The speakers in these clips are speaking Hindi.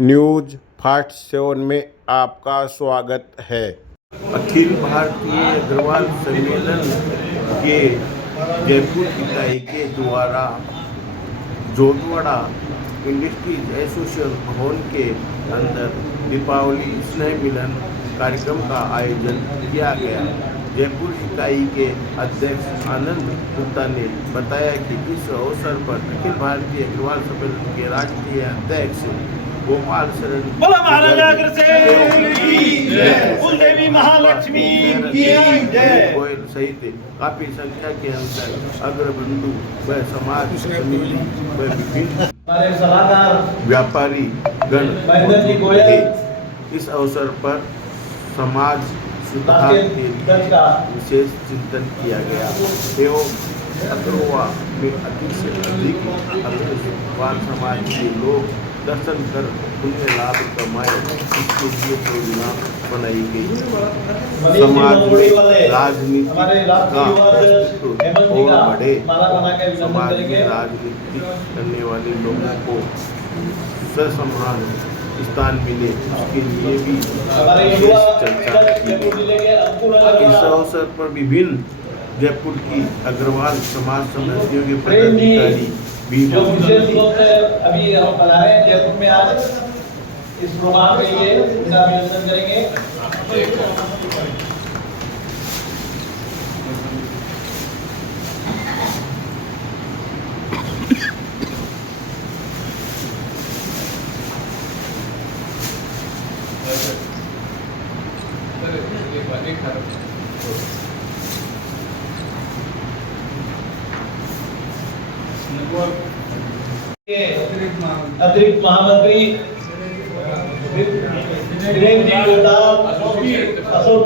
न्यूज़ फास्ट 7 में आपका स्वागत है। अखिल भारतीय अग्रवाल सम्मेलन के जयपुर इकाई के द्वारा जोटवाड़ा इंडस्ट्रीज एसोसिएशन भवन के अंदर दीपावली स्नेह मिलन कार्यक्रम का आयोजन किया गया। जयपुर इकाई के अध्यक्ष आनंद गुप्ता ने बताया कि इस अवसर पर अखिल भारतीय अग्रवाल सम्मेलन के राष्ट्रीय अध्यक्ष गोपाल शरण देवी महालक्ष्मी की जय गोयल सहित काफी संख्या के अंदर अग्रबंधु व समाज समिति व विभिन्न व्यापारी गण इस अवसर पर समाज सुधार के लिए विशेष चिंतन किया गया एवं अग्रवा में अधिक से अधिक अग्रवाल समाज के लोग दर्शन कर पुण्य लाभ कमाए, इसके लिए प्रोग्राम बनाई गई। समाज में राजनीति का अस्तित्व और बढ़े, समाज में राजनीति करने वाले लोगों को ससम्मान स्थान मिले, उसके लिए भी चर्चा की गई। इस अवसर पर विभिन्न जयपुर की अग्रवाल समाज समितियों के पदाधिकारी भी जो विशेष रूप से अभी हम बना रहे हैं जयपुर में आज इस प्रोग्राम के लिए उनका अभिनंदन करेंगे। अतिरिक्त महामंत्री वीरेंद्र जी गुप्ता, अशोक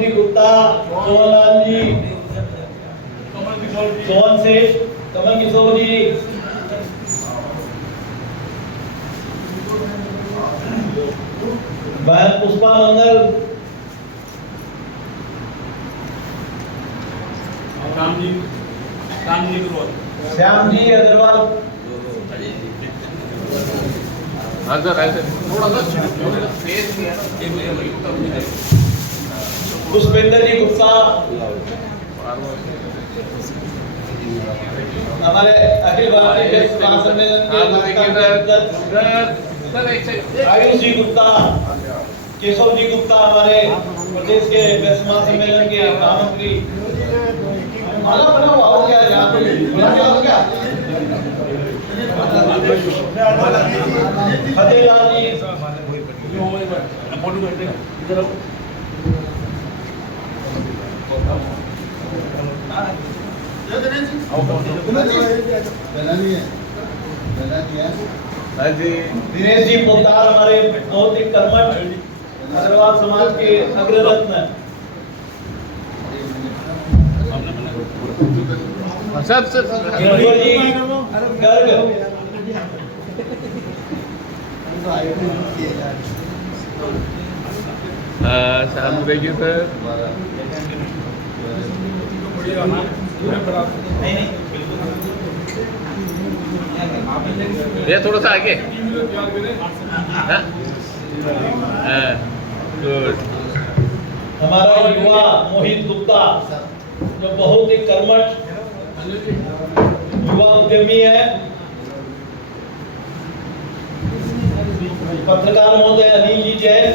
जी गुप्ता, सोहनलाल जी, सोहन सेठ, कमल किशोर जी, बहन पुष्पा मंगल, श्याम जी अग्रवाल, पुष्पेंद्र जी गुप्ता, हमारे अखिल भारतीय सम्मेलन के आयुष जी गुप्ता, केशव जी गुप्ता, हमारे प्रदेश के सम्मेलन के महामंत्री। माला बना हुआ हो गया यहाँ पे फतेहलाल जी, दिनेश जी पोद्दार, हमारे बहुत ही कर्मठ अग्रवाल समाज के अग्ररत्न। सब सामने देखिए सर, ये थोड़ा सा आगे। हमारा युवा मोहित गुप्ता जो बहुत ही कर्मठ युवा उद्यमी है। पत्रकार महोदय अनिल जी जैन,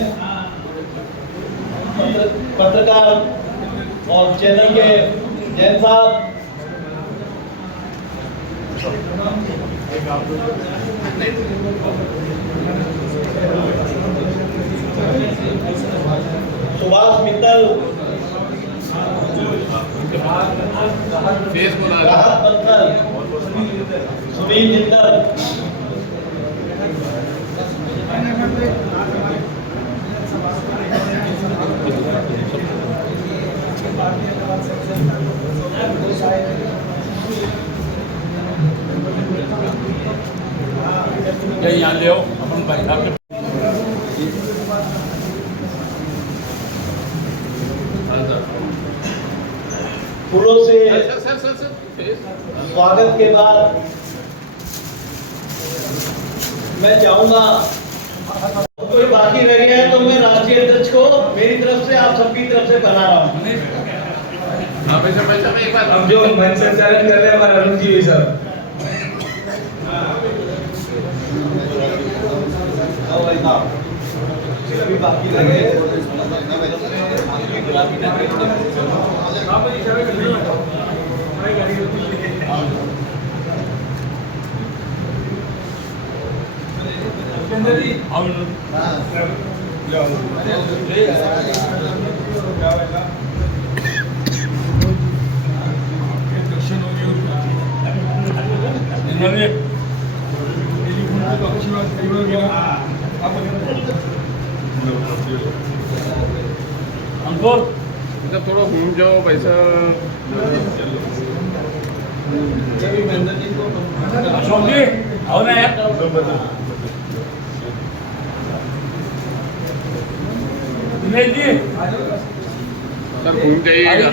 पत्रकार और चैनल के जैन साहब, सुभाष मित्तल, राहत बंसल, सुनील जिंदल, यहाँ ले आओ अपन भाई साहब। फूलों से स्वागत के बाद मैं चाहूंगा कोई बाकी रह गया है तो मैं राष्ट्रीय अध्यक्ष को मेरी तरफ से आप सबकी तरफ से बना रहा हूँ। हाँ पैसा पैसा में एक बात हम जो मंच संचालन कर रहे हैं हमारे अरुण जी है सर। अभी बाकी रह गए अंकुर इधर थोड़ा घूम जाओ पैसा अशोक जी आओ ना यार दिनेश जी सर घूम जाइएगा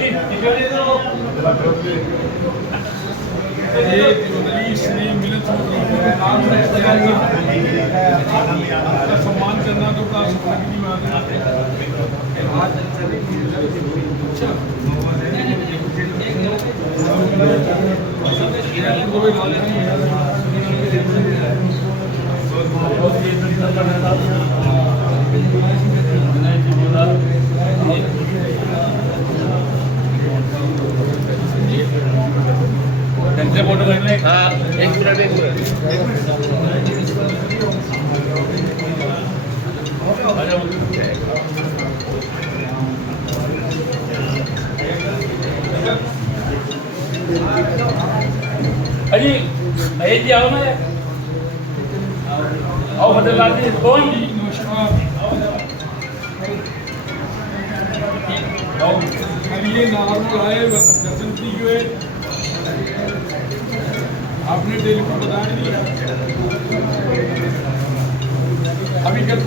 सम्मान करना तो का की बात फोटो करने हाँ एक मिनट अजी महेश जी आओ ना आओ फतेहलाल जी कौन ये नाम आए दर्शन की हुए आपने टेलीफोन बता दिया अभी कल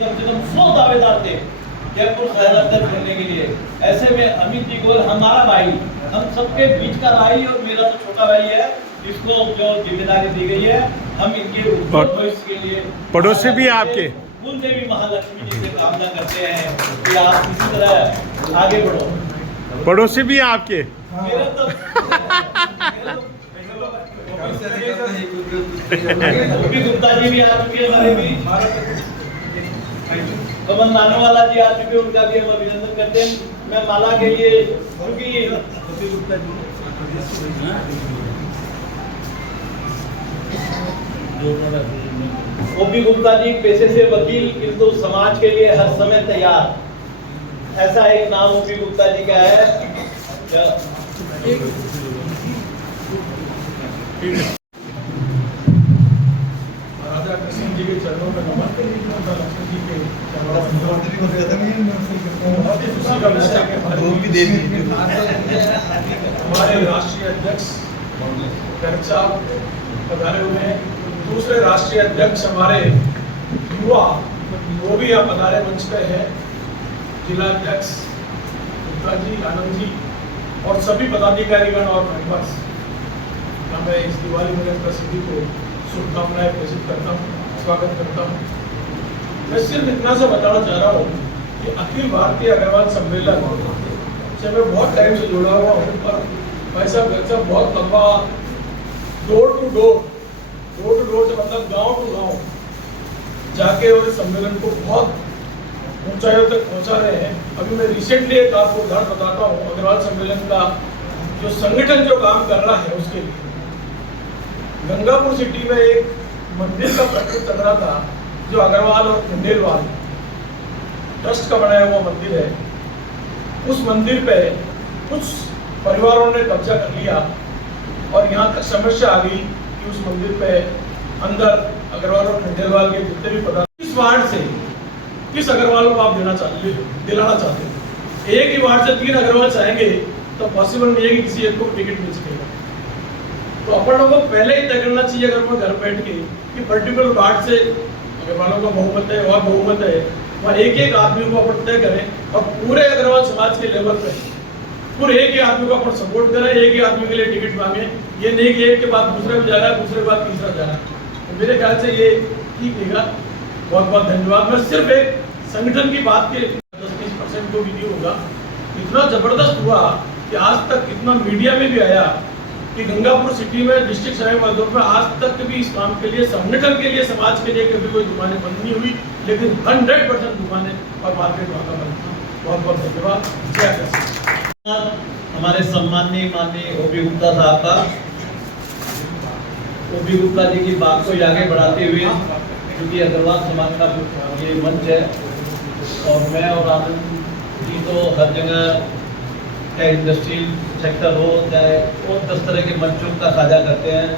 कम से कम 100 दावेदार थे जयपुर शहर अध्यक्ष बनने के लिए। ऐसे में अमित जी गोयल हमारा भाई, हम सबके बीच का भाई और मेरा तो छोटा भाई है, इसको जो जिम्मेदारी दी गई है हम इनके भविष्य के लिए पड़ोसी भी आपके कुल देवी महालक्ष्मी जी से कामना करते हैं कि आप इसी तरह आगे बढ़ो। पड़ोसी भी आपके मेरा तो ओपी गुप्ता जी भी आ चुके हैं, हमारे भी कमल नानोवाला जी आ चुके हैं, उनका भी हम अभिनंदन करते हैं। मैं माला के लिए क्योंकि ओपी गुप्ता जी पेशे से वकील किंतु समाज के लिए हर समय तैयार, ऐसा एक नाम ओपी गुप्ता जी का है। राजा कृष्ण जी के चरणों में नमन लक्ष्मण जी के हमारे राष्ट्रीय अध्यक्ष चर्चा पधारे हुए हैं। दूसरे राष्ट्रीय अध्यक्ष हमारे युवा वो भी यहाँ पधारे मंच पे हैं, जिला अध्यक्ष गुप्ता जी, आनंद जी और सभी पदाधिकारीगण और मेंबर्स। मैं इस दिवाली मिलन पर सभी को शुभकामनाएं प्रेषित करता हूँ, स्वागत करता हूँ। मैं सिर्फ इतना सा बताना चाह रहा हूँ कि अखिल भारतीय अग्रवाल सम्मेलन से मैं बहुत टाइम से जुड़ा हुआ हूँ, पर भाई साहब बहुत लंबा डोर टू डोर से मतलब गांव टू गांव जाके और इस सम्मेलन को बहुत ऊंचाइयों तक पहुंचा रहे हैं। अभी मैं रिसेंटली एक आपको उदाहरण बताता हूँ अग्रवाल सम्मेलन का जो संगठन जो काम कर रहा है उसके लिए। गंगापुर सिटी में एक मंदिर का प्रोजेक्ट चल रहा था जो अग्रवाल और खंडेलवाल ट्रस्ट का बनाया हुआ मंदिर है। उस मंदिर पे कुछ परिवारों ने कब्जा कर लिया और यहाँ तक समस्या आ गई कि उस मंदिर पे अंदर अग्रवाल और खंडेलवाल के जितने भी पदार्थ इस वार्ड से किस अग्रवाल को आप दिलाना चाहते हैं? एक ही वार्ड से 3 अग्रवाल चाहेंगे तो पॉसिबल नहीं है कि किसी एक को टिकट मिल सकेगा। तो अपन लोगों को पहले ही तय करना चाहिए, अगर मैं घर बैठ के, कि पर्टिकुलर वार्ड से अग्रवालों का बहुमत है और बहुमत है, वहाँ एक आदमी को अपन तय करें और पूरे अग्रवाल समाज के लेवल पे पूरे एक ही आदमी को अपन सपोर्ट करें, एक ही आदमी के लिए टिकट मांगे। ये नहीं कि एक के बाद दूसरे में जा रहा है, दूसरे के बाद तीसरा जा रहा है। तो मेरे ख्याल से ये ठीक रहेगा। बहुत बहुत धन्यवाद। मैं सिर्फ एक संगठन की बात के 10-20% जो वीडियो होगा इतना जबरदस्त हुआ कि आज तक इतना मीडिया में भी आया कि गंगापुर सिटी में डिस्ट्रिक्ट सराय माधोपुर में आज तक भी इस काम के लिए, संगठन के लिए, समाज के लिए कभी कोई दुकानें बंद नहीं हुई, लेकिन 100% दुकानें और मार्केट वहाँ का बंद था। बहुत बहुत धन्यवाद। जय हिंद। हमारे सम्माननीय माननीय ओपी गुप्ता साहब का, ओपी गुप्ता जी की बात को आगे बढ़ाते हुए, क्योंकि अग्रवाल समाज का ये मंच है और मैं और आनंद जी तो हर जगह चाहे इंडस्ट्रियल सेक्टर हो चाहे और 10 तरह के मंचों का साझा करते हैं।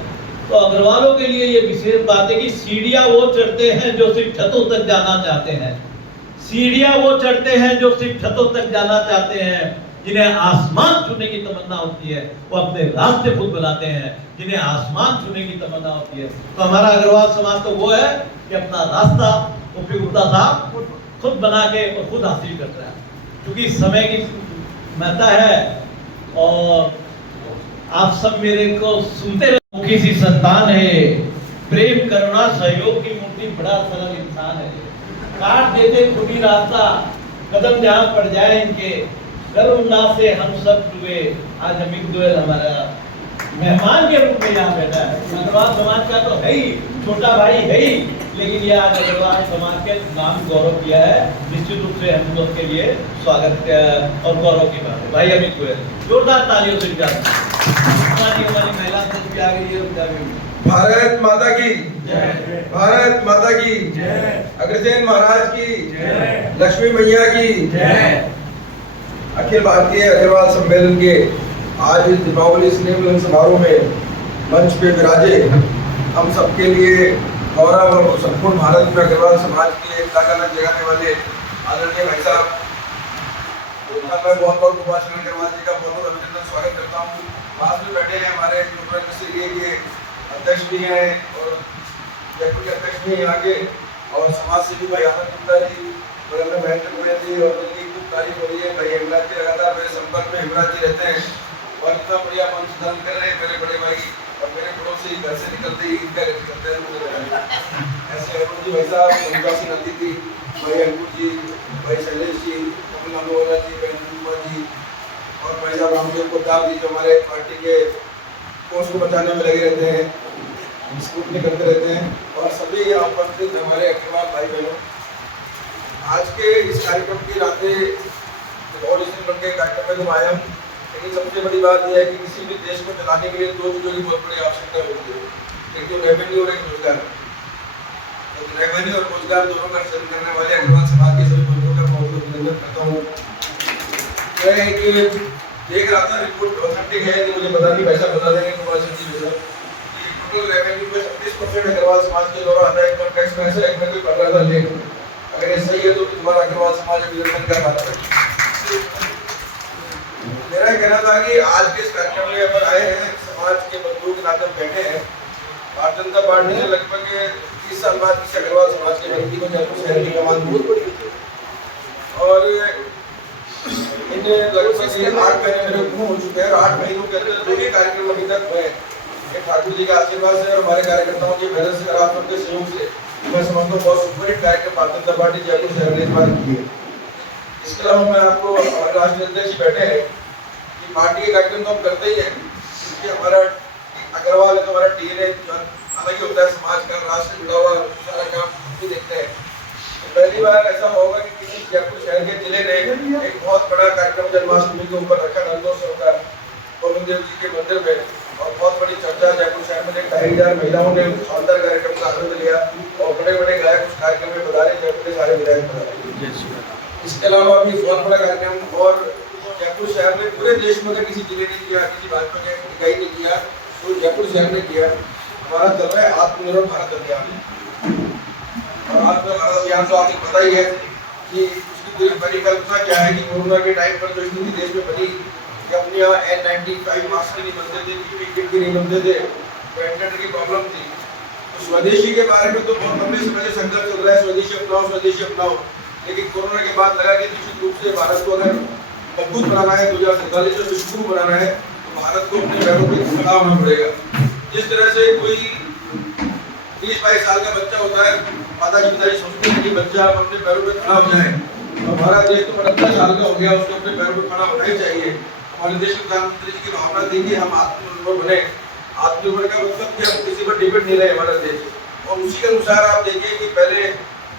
तो अग्रवालों के लिए ये विशेष बात है कि सीढ़ियाँ वो चढ़ते हैं जो सिर्फ छतों तक जाना चाहते हैं, सीढ़ियाँ वो चढ़ते हैं जो सिर्फ छतों तक जाना चाहते हैं। जिन्हें आसमान छूने की तमन्ना होती है वो अपने रास्ते खुद बनाते हैं, जिन्हें आसमान छूने की तमन्ना होती है। तो हमारा अग्रवाल समाज तो वो है कि अपना रास्ता ओपी गुप्ता साहब खुद बना के और खुद हासिल करता है, क्योंकि समय की महत्ता है। और आप सब मेरे को सुनते रहे। मुखी सी संतान है, प्रेम करुणा सहयोग की मूर्ति, बड़ा सरल इंसान है। काट देते खुद ही रास्ता, कदम जहाँ पड़ जाए इनके, करुणा से हम सब डूबे। आज अमित गोयल हमारा मेहमान के रूप में यहाँ बैठा है। अग्रवाल समाज का तो है ही, छोटा भाई है ही, लेकिन ये आज अग्रवाल समाज के नाम गौरव किया है। निश्चित रूप से हम लोग के लिए स्वागत और गौरव की बात है। भाई अमित गोयल, जोरदार तालियों से हमारी महिला संघ भी आ गई है। भारत माता की जय, भारत माता की जय, अग्रसेन महाराज की जय, लक्ष्मी मैया की जय। अखिल भारतीय अग्रवाल सम्मेलन के आज इस दीपावली स्नेह मिलन समारोह में मंच पे विराजे हम सबके लिए गौरव और संपूर्ण भारत में अग्रवाल समाज की एक अलग जगाने वाले आदरणीय भाई साहब, मैं बहुत बहुत उपासना अग्रवाल जी का बहुत बहुत अभिनंदन स्वागत करता हूँ। पास में बैठे हैं हमारे के अध्यक्ष भी हैं और जयपुर के अध्यक्ष भी हैं आगे, और समाज सेवी भाई आनंद गुप्ता जी, बगल में महेंद्र गोयल जी, और दिल्ली खूब तारीफ हो रही है। भाई हिमराज जी लगातार मेरे संपर्क में हिमराज जी रहते हैं और इतना बढ़िया मंच धारण कर रहे हैं मेरे बड़े भाई, और मेरे पड़ोसी घर से निकलते ही इनका करते हैं ऐसे अरुण जी भाई साहब, उनका अतिथि भाई अंकुर जी, भाई शैलेश जी, कमल अमोरा जी, भाई अनुपमा जी, और भाई साहब रामदेव कोतार जी जो हमारे पार्टी के कोर्स को बचाने में लगे रहते हैं, स्कूटनी करते रहते हैं, और सभी यहाँ उपस्थित हमारे अग्रवाल भाई बहनों, आज के इस कार्यक्रम की रातें और इस दिन के कार्यक्रम में तुम आए हम। लेकिन सबसे बड़ी बात यह है कि किसी भी देश को चलाने के लिए दो चीज़ों की बहुत बड़ी आवश्यकता होती है, एक तो रेवेन्यू और एक रोजगार। तो रेवेन्यू और रोजगार दोनों का सृजन करने वाले अग्रवाल समाज के सभी बंधुओं का बहुत बहुत अभिनंदन करता हूँ। देख रहा था रिपोर्ट ऑथेंटिक है कि मुझे पता नहीं, पैसा बता देंगे तो बड़ा अच्छी चीज़ है कि टोटल रेवेन्यू में 36% अग्रवाल समाज के द्वारा आता है। इनकम टैक्स में से एक में कोई पढ़ रहा था लेख, अगर ये सही है तो तुम्हारा अग्रवाल समाज अभिनंदन कर रहा था। मेरा कहना था कि आज के इस कार्यक्रम में अपन आए हैं, समाज के बंधुओं के नाते बैठे हैं। भारतीय जनता पार्टी ने लगभग 30 साल बाद किसी अग्रवाल समाज के व्यक्ति को जयपुर शहर की कमान दी, और इन्हें लगभग 8 महीने मेरे को हो चुके हैं, और 8 महीनों के अंदर जो भी कार्यक्रम अभी तक हुए ये ठाकुर जी का आशीर्वाद से और हमारे कार्यकर्ताओं की मेहनत से और आप सबके सहयोग से मैं समझता हूँ बहुत सुपरहिट कार्यक्रम भारतीय जनता पार्टी जयपुर शहर ने पारित किए। इसके अलावा मैं आपको हमारे राष्ट्रीय अध्यक्ष बैठे हैं कि पार्टी के कार्यक्रम तो हम करते ही हैं, क्योंकि हमारा अग्रवाल है तो हमारा डीएनए अलग ही होता है, समाज का राष्ट्र से जुड़ा हुआ सारा काम भी देखते हैं। पहली बार ऐसा होगा कि किसी जयपुर शहर के जिले ने एक बहुत बड़ा कार्यक्रम जन्माष्टमी के ऊपर रखा, नंदोत्सव का, गोविंद देव जी के मंदिर में, और बहुत बड़ी चर्चा जयपुर शहर में 2,500 महिलाओं ने शानदार कार्यक्रम का आनंद लिया, और बड़े बड़े गायक उस कार्यक्रम में पधारे, जयपुर के सारे विधायक पधारे। इसके अलावा भी बहुत बड़ा कार्यक्रम, और जयपुर शहर ने पूरे देश में किसी जिले ने किया, किसी भाजपा ने इकाई ने किया, तो जयपुर शहर ने किया। हमारा चल रहा है आत्मनिर्भर भारत अभियान, और आत्मनिर्भर भारत अभियान तो आपको पता ही है कि उसकी पूरी परिकल्पना क्या है कि कोरोना के टाइम पर जो स्थिति देश में बनी कि अपने यहाँ N95 मास्क नहीं बनते थे, PPE किट भी नहीं बनते थे, वेंटिलेटर की प्रॉब्लम थी। तो स्वदेशी के बारे में तो बहुत लंबे समय से संघर्ष चल रहा है, स्वदेशी अपनाओ। लेकिन कोरोना के बाद लगा कि निश्चित रूप से भारत को अगर मजबूत बनाना है, 2047 में विश्वगुरु बनाना है, तो भारत को अपने पैरों पर खड़ा होना पड़ेगा। जिस तरह से कोई 20-22 साल का बच्चा होता है, माता पिताजी सोचते हैं कि बच्चा अपने पैरों पर खड़ा हो जाए, तो हमारा देश तो 75 साल का हो गया, उसको अपने पैरों पर खड़ा होना ही चाहिए। हमारे देश के प्रधानमंत्री जी की भावना थी कि हम आत्मनिर्भर बने। आत्मनिर्भर का मतलब कि हम किसी पर डिपेंड नहीं रहे हमारा देश। और उसी के अनुसार आप देखिए कि पहले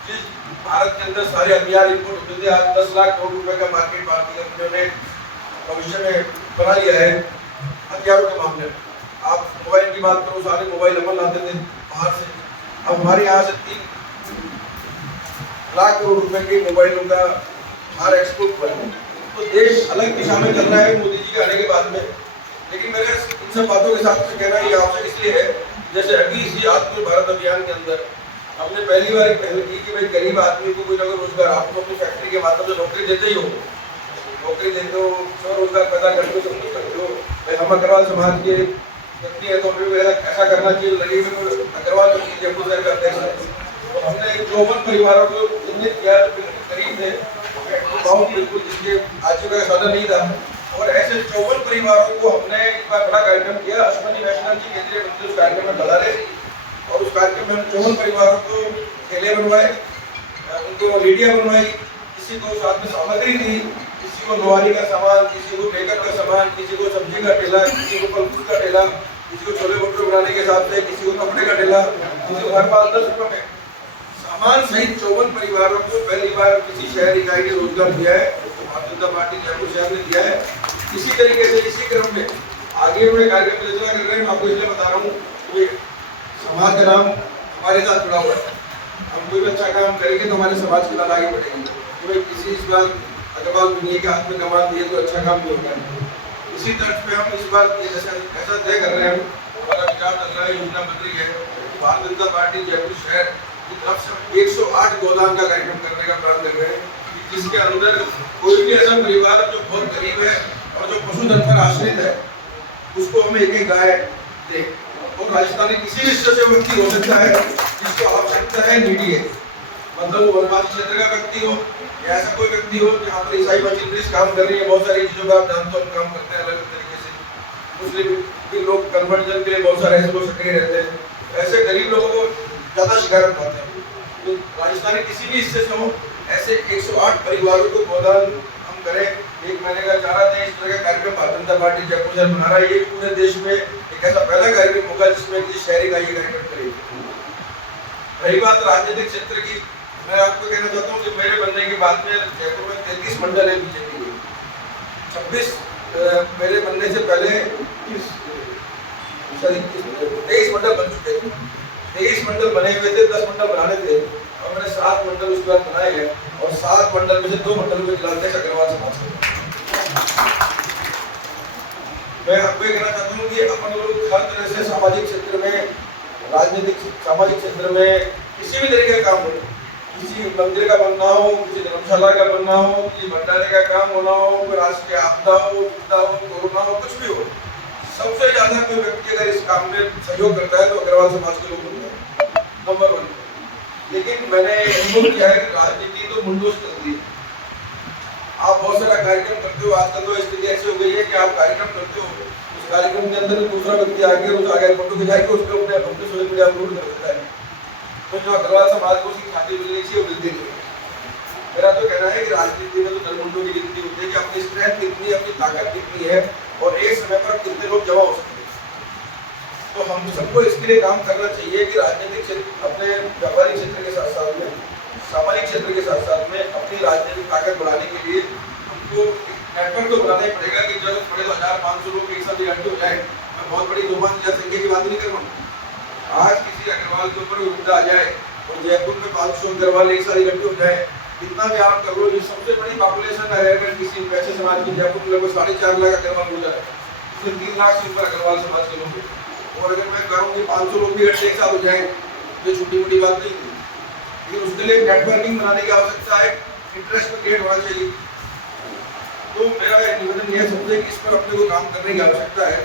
जिस भारत के अंदर सारे हथियार इम्पोर्ट होते थे, आज 10 लाख करोड़ रुपए का मार्केट भारतीय कंपनियों ने भविष्य में बना लिया है हथियारों के मामले में। आप मोबाइल की बात करो, सारे मोबाइल अमल लाते थे बाहर से, अब हमारे यहाँ से 3 लाख करोड़ रुपए के मोबाइलों का बाहर एक्सपोर्ट हुआ है। तो देश अलग दिशा में चल रहा है मोदी जी के आने के बाद में। लेकिन मेरे इन सब बातों के साथ कहना ये आवश्यक इसलिए है, जैसे अभी इसी आत्मनिर्भर भारत अभियान के अंदर हमने पहली बार एक पहल की कि भाई गरीब आदमी को कोई ना कोई रोजगार, आपको अपनी फैक्ट्री के माध्यम से नौकरी देते ही हो, नौकरी देते हो, स्वरोजगार पैदा करते हो, सब कुछ करते हो। भाई हम अग्रवाल समाज के व्यक्ति है तो हमें ऐसा करना चाहिए। लगे हुए अग्रवाल जयपुर शहर का अध्यक्ष है, तो हमने 54 परिवारों को चिन्हित किया, बिल्कुल गरीब थे, गाँव बिल्कुल जिसके आजीविका का साधन नहीं था, और ऐसे 54 परिवारों को हमने एक बार बड़ा कार्यक्रम किया। अश्विनी वैष्णव जी केंद्रीय मंत्री उस कार्यक्रम में बता रहे, और उस कार्यक्रम में हम 54 परिवारों को ठेले बनवाए, उनको रेडिया बनवाई, किसी को साथ में सामग्री दी, किसी को लोहारी का सामान, किसी को मेकअप का सामान, किसी को सब्जी का ठेला, किसी को फल फ्रूट का ठेला, किसी को छोले भटूरे बनाने के हिसाब से, किसी को कपड़े का ठेला, किसी को हर बार 10 रुपये में सामान सहित 54 परिवारों को पहली बार किसी शहर इकाई ने रोजगार दिया है। भारतीय जनता पार्टी जयपुर शहर ने दिया है। इसी तरीके से इसी क्रम में आगे में कार्यक्रम रचना कर रहे हैं। मैं आपको इसलिए बता रहा हूँ कि समाज का नाम हमारे साथ जुड़ा हुआ है। हम कोई भी अच्छा काम करेंगे तो हमारे समाज की बात आगे बढ़ेगी। कि भाई किसी इस बार अग्रवाल दुनिया के हाथ में कमान दिए तो अच्छा काम भी होगा। इसी तर्ज पे हम इस बार ऐसा तय कर रहे हैं, हमारा विचार चल रहा है, योजना बन रही है। भारतीय जनता पार्टी जयपुर शहर की तरफ से 108 गोदान का कार्यक्रम करने का प्लान कर रहे हैं, जिसके अंदर कोई भी ऐसा परिवार जो बहुत गरीब है और जो पशुधन पर आश्रित है, उसको हम एक गाय दें। और राजस्थान के किसी भी हिस्से से व्यक्ति हो सकता है जिसको आवश्यकता है, नीडी है, मतलब वो वनवासी क्षेत्र का व्यक्ति हो या ऐसा कोई व्यक्ति हो जहाँ पर ईसाई मशीनरीज काम कर रही है। बहुत सारी चीजों का आप जानते हो, काम करते हैं अलग तरीके से। मुस्लिम भी लोग कन्वर्जन के लिए बहुत सारे ऐसे लोग सक्रिय रहते हैं। ऐसे गरीब लोगों को ज्यादा शिकायत पाते हैं। तो राजस्थान के किसी भी हिस्से से हो, ऐसे 108 परिवारों को गोदान हम करें। 1 महीने का चाह रहे थे, इस तरह का कार्यक्रम भारतीय जनता पार्टी जयपुर शहर बना रहा है। ये पूरे देश में एक ऐसा पहला कार्यक्रम होगा जिसमें किसी शहरी का ये कार्यक्रम करेगी। रही बात राजनीतिक क्षेत्र की, मैं आपको कहना चाहता हूँ कि मेरे बनने के बाद में जयपुर में 33 मंडल है बीजेपी के। 26 मेरे बनने से पहले 23 मंडल बन चुके थे। 23 मंडल बने हुए थे, 10 मंडल बनाने थे, और मैंने 7 मंडल उसके बाद बनाए हैं। और 7 मंडल में से 2 मंडल में जिला अध्यक्ष अग्रवाल समाज के। मैं आपको ये कहना चाहता हूँ कि अपन लोग हर तरह से सामाजिक क्षेत्र में, राजनीतिक सामाजिक क्षेत्र में किसी भी तरीके का काम हो, किसी मंदिर का बनना हो, किसी धर्मशाला का बनना हो, किसी भंडारे का काम होना हो, कोई राष्ट्रीय आपदा हो, विपदा हो, कोरोना हो, कुछ भी हो, सबसे ज्यादा कोई व्यक्ति अगर इस काम में सहयोग करता है तो अग्रवाल समाज के लोग होते हैं, नंबर 1। लेकिन मैंने अनुभव किया है कि राजनीति तो मुंडोस चलती है। आप बहुत सारा कार्यक्रम करते हो, आजकल तो स्थिति ऐसी हो गई है कि आप कार्यक्रम करते हो, उस कार्यक्रम के अंदर दूसरा व्यक्ति आके उस आगे फोटो खिंचा के उसको अपने सोशल मीडिया अपलोड कर देता है। तो जो अग्रवाल समाज को उसकी खातिर मिलनी चाहिए वो मिलती नहीं। मेरा तो कहना है कि राजनीति में तो दलमुंडों की गिनती होती है कि अपनी स्ट्रेंथ कितनी, अपनी ताकत कितनी है और एक समय पर कितने लोग जमा हो सकते हैं। तो हम सबको इसके लिए काम करना चाहिए कि राजनीतिक क्षेत्र, अपने व्यापारिक क्षेत्र के साथ साथ में, सामाजिक क्षेत्र के साथ साथ में अपनी राजनीतिक ताकत बढ़ाने के लिए हमको नेटवर्क तो बनाना ही पड़ेगा कि जरूरत पड़े तो 1500 लोग एक साथ इकट्ठे हो जाए। मैं बहुत बड़ी 2 जनसंख्या की बात नहीं कर रहा हूँ। आज किसी अग्रवाल के ऊपर विपदा आ जाए और जयपुर में 500 अग्रवाल एक साथ इकट्ठे हो जाए, इतना भी आप कर लो, सबसे बड़ी पॉपुलेशन है अगर किसी वैसे समाज की जयपुर में लगभग 4.5 लाख अग्रवाल हो जाए, इसमें 3 लाख से ऊपर अग्रवाल समाज के लोग। और अगर मैं कहूँ कि 500 लोग भी इकट्ठे एक साथ हो जाए, ये छोटी मोटी बात नहीं है। लेकिन उसके लिए नेटवर्किंग बनाने की आवश्यकता है, इंटरेस्ट पर क्रिएट होना चाहिए। तो मेरा निवेदन यह समझे कि इस पर अपने को काम करने की आवश्यकता है।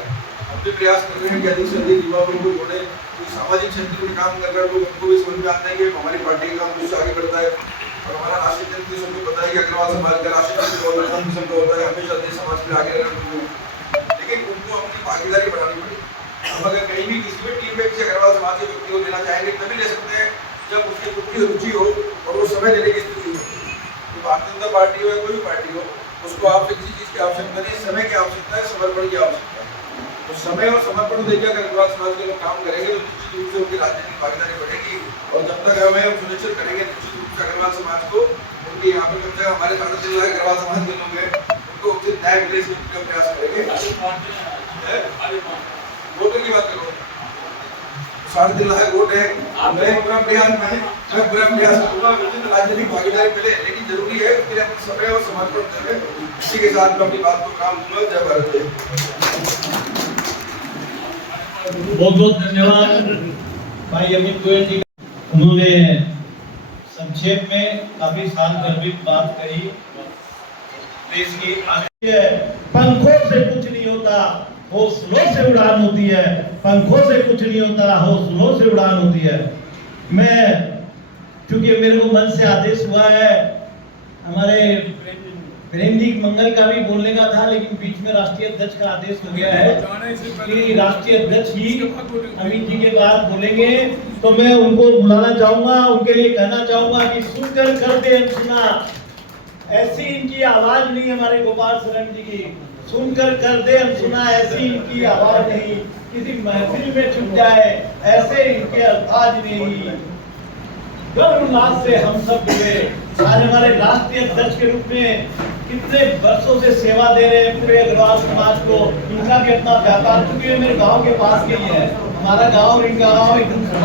अपने प्रयास कर रहे हैं कि अधिक से अधिक युवा लोगों को जोड़े। कोई सामाजिक क्षेत्र में काम कर रहे हैं लोग, उनको भी समझ में आता है कि हमारी पार्टी का काम दूसरा आगे बढ़ता है। और हमारा राष्ट्रीय नेतृत्व सबको पता है कि अग्रवाल समाज का राष्ट्रीय नेतृत्व बहुत कम किस्म का होता है, हमेशा देश समाज के आगे रहना। लेकिन उनको अपनी भागीदारी बढ़ानी पड़ेगी। हम अगर कहीं भी किसी भी टीम में किसी अग्रवाल समाज के व्यक्ति को लेना चाहेंगे तभी ले सकते हैं जब उसकी खुद की रुचि हो और वो समय देने की स्थिति हो। तो भारतीय जनता पार्टी हो या कोई भी पार्टी हो, उसको आपसे किसी चीज की आवश्यकता नहीं, समय की आवश्यकता है, समर्पण की आवश्यकता है। तो समय और समर्पण देखिए अगर अग्रवाल समाज के लोग काम करेंगे तो निश्चित रूप से उनकी राजनीतिक भागीदारी बढ़ेगी। और जब तक हमें सुनिश्चित करेंगे निश्चित रूप से अग्रवाल समाज को उनके यहाँ पर जब तक हमारे 3.5 लाख अग्रवाल समाज के लोग हैं उनको उचित न्याय मिले इसका प्रयास करेंगे। वोटर की बात करो, 3.5 लाख वोट है, मैं पूरा प्रयास करूंगा उचित राजनीतिक भागीदारी मिले, लेकिन जरूरी है उसके लिए अपने समय और समर्पण करें। इसी के साथ मैं अपनी बात को काम दूंगा। जय भारत। बहुत बहुत धन्यवाद भाई अमित गोयल जी। उन्होंने संक्षेप में काफी सारगर्भित बात कही। देश की पंखों से कुछ नहीं होता, हौसलों से उड़ान होती है। पंखों से कुछ नहीं होता, हौसलों से उड़ान होती है। मैं चूंकि मेरे को मन से आदेश हुआ है, हमारे प्रेम जी मंगल का भी बोलने का था, लेकिन बीच में राष्ट्रीय अध्यक्ष का आदेश हो गया है कि राष्ट्रीय अध्यक्ष ही अमित जी के बाद बोलेंगे। तो मैं उनको बुलाना चाहूंगा, उनके लिए कहना चाहूंगा कि सुनकर कर दे अनसुना। ऐसी इनकी आवाज नहीं हमारे गोपाल शरण जी की, सुनकर कर दे अनसुना। ऐसी इनकी आवाज नहीं, किसी महफिल में छुप जाए ऐसे इनके अल्फाज नहीं। गर्व से हम सब जुड़े। आज हमारे राष्ट्रीय अध्यक्ष के रूप में कितने वर्षों से सेवा दे रहे हैं पूरे अग्रवाल समाज को। इनका भी अपना व्यापार, क्योंकि मेरे गांव के पास के ही है, हमारा गांव और इनका गांव एकदम